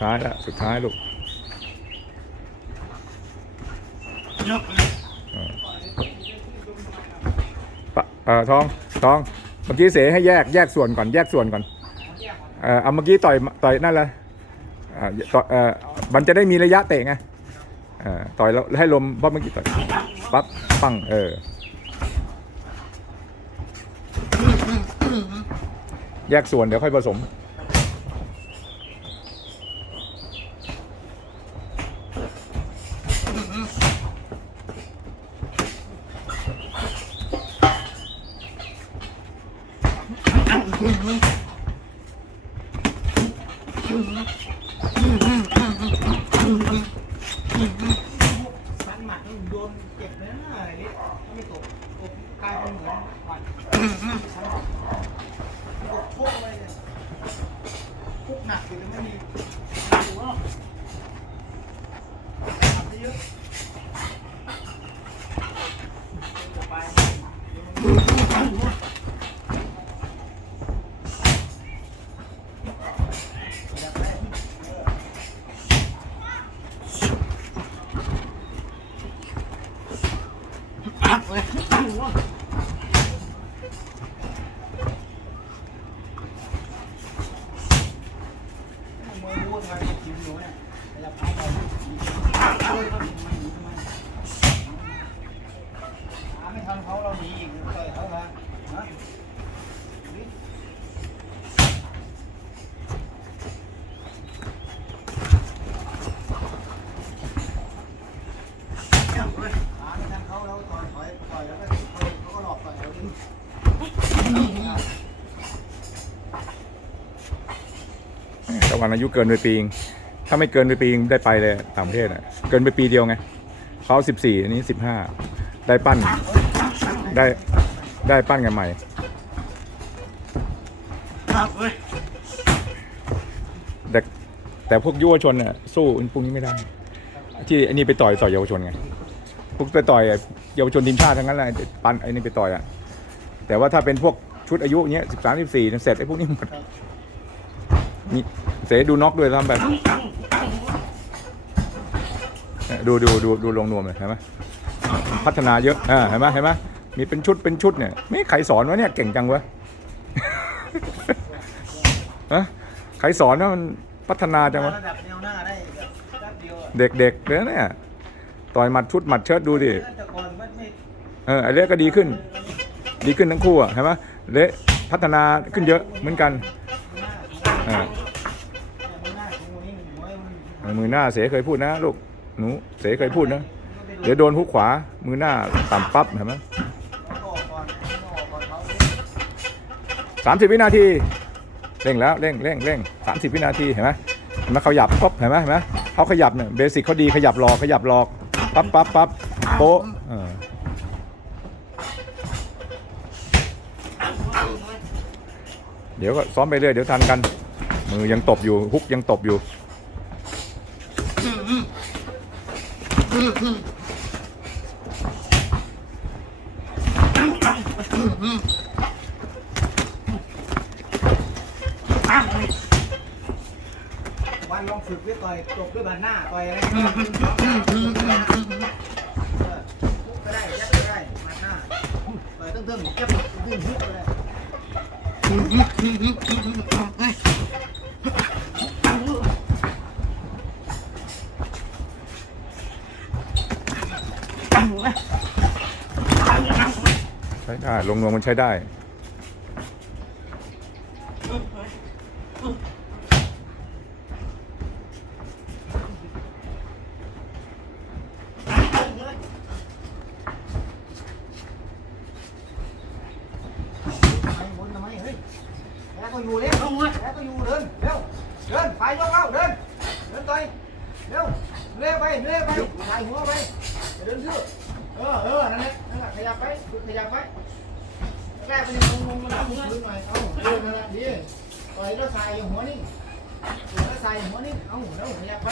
ท้ายแล้วสุดท้ายลูกปะเอ่อทองทองเมื่อกี้เสให้แยกแยกส่วนก่อนแยกส่วนก่อนเออเอาเมื่อกี้ต่อยต่อยนั่นแหละอ่าต่อยเออมันจะได้มีระยะเตะไงเออต่อยแล้วให้ลมปั๊บเมื่อกี้ต่อยปั๊บปังเออแยกส่วนเดี๋ยวค่อยผสม สันหมัดมันโดนเจ็บเลยนะไอ้นี่ไม่ตกตกกลายเป็นเหมือนหวัดสันหมัดตกพุกเลยเนี่ยพุกหนักอยู่เลยไม่มีหัวหนักเยอะจะไปมวยพูดมาจิ๋วอยู่เนี่ยจะพา ไปหาไม่ทันเขาเราหนีอีกต่อยเขาละฮะ หาไม่ทันเขาแล้วต่อยถอยต่อยแล้วก็เขาเขาก็หลอกต่อยเราดิ ตะวันอายุเกินไปปีงถ้าไม่เกินไปปีงได้ไปเลยต่างประเทศอะ เกินไปปีเดียวไงเขาสิบสี่อันนี้สิบห้าได้ปั้น ได้ได้ปั้นกันใหม่แต่แต่พวกยุวชนน่ะสู้พวกนี้ไม่ได้ ที่อันนี้ไปต่อยต่อยเยาวชนไงพวกไปต่อย เยาวชนทีมชาติทั้งนั้นเลยปันไอ้นี่ไปต่อยอะแต่ว่าถ้าเป็นพวกชุดอายุเงี้ยสิบสามสิบสี่เสร็จไอ้พวกนี้หมดนี่เสดูน็อกด้วยทำแบบดูดูดูดูลงนวมเลยเห็นไหมพัฒนาเยอะอ่าเห็นไหมเห็นไหมมีเป็นชุดเป็นชุดเนี่ยไม่ใครสอนวะเนี่ยเก่งจังวะฮะใครสอนว่ามันพัฒนาจังวะเดียวอะเด็กๆเลยเนี่ยต่อยหมัดชุดหมัดเชิดดูดิ อนไม่ไม่เออไอเละก็ดีขึ้น ดีขึ้นทั้งคู่อะเห็นไหมเละพัฒนาขึ้นเยอะเหมือนกันมือหน้าเสเคยพูดนะลูกหนูเสเคยพูดนะ เดี๋ยวโดนฮุกขวามือหน้าต่ำปั๊บเห็นไหมสามสิบวินาทีเร่งแล้วเร่งเร่งเร่งสามสิบวินาทีเห็นไหมเห็นไหมเขาหยับปั๊บเห็นไหมเห็นไหมเขาขยับเนี่ยเบสิกเขาดีขยับหลอขยับหลอปั๊บปั๊บปั๊บโป๊ะ เดี๋ยวก็ซ้อมไปเรื่อยเดี๋ยวทันกัน มือยังตบอยู่ฮุกยังตบอยู่วันลองฝึกไว้ต่อยจบด้วยบันหน้าต่อยอะไรก็ได้ก็ได้ยัดก็ได้บันหน้าต่อยตึ้งๆแก๊บตึ้งๆก็ได้ ใช้ได้ลงนวมมันใช้ได้ ไอ้วนทำไมเฮ้ยแล้ว ก็อยู่เร็วแล้วก็อยู่เดินเร็วเดินไปยกเอาเดินเดินต่อยเร็วเร็วไปเร็วไปถ่ายหัวไปเดินชื่อเออเออนั่นแหละนั่นแหละขยับไปขยับไปแรกไปยังงงๆมันต้องมือหน่อยเอาเออนั่นแหละดีต่อยแล้วใส่หัวนี่แล้วใส่หัวนี่เอาเร็วขยับไป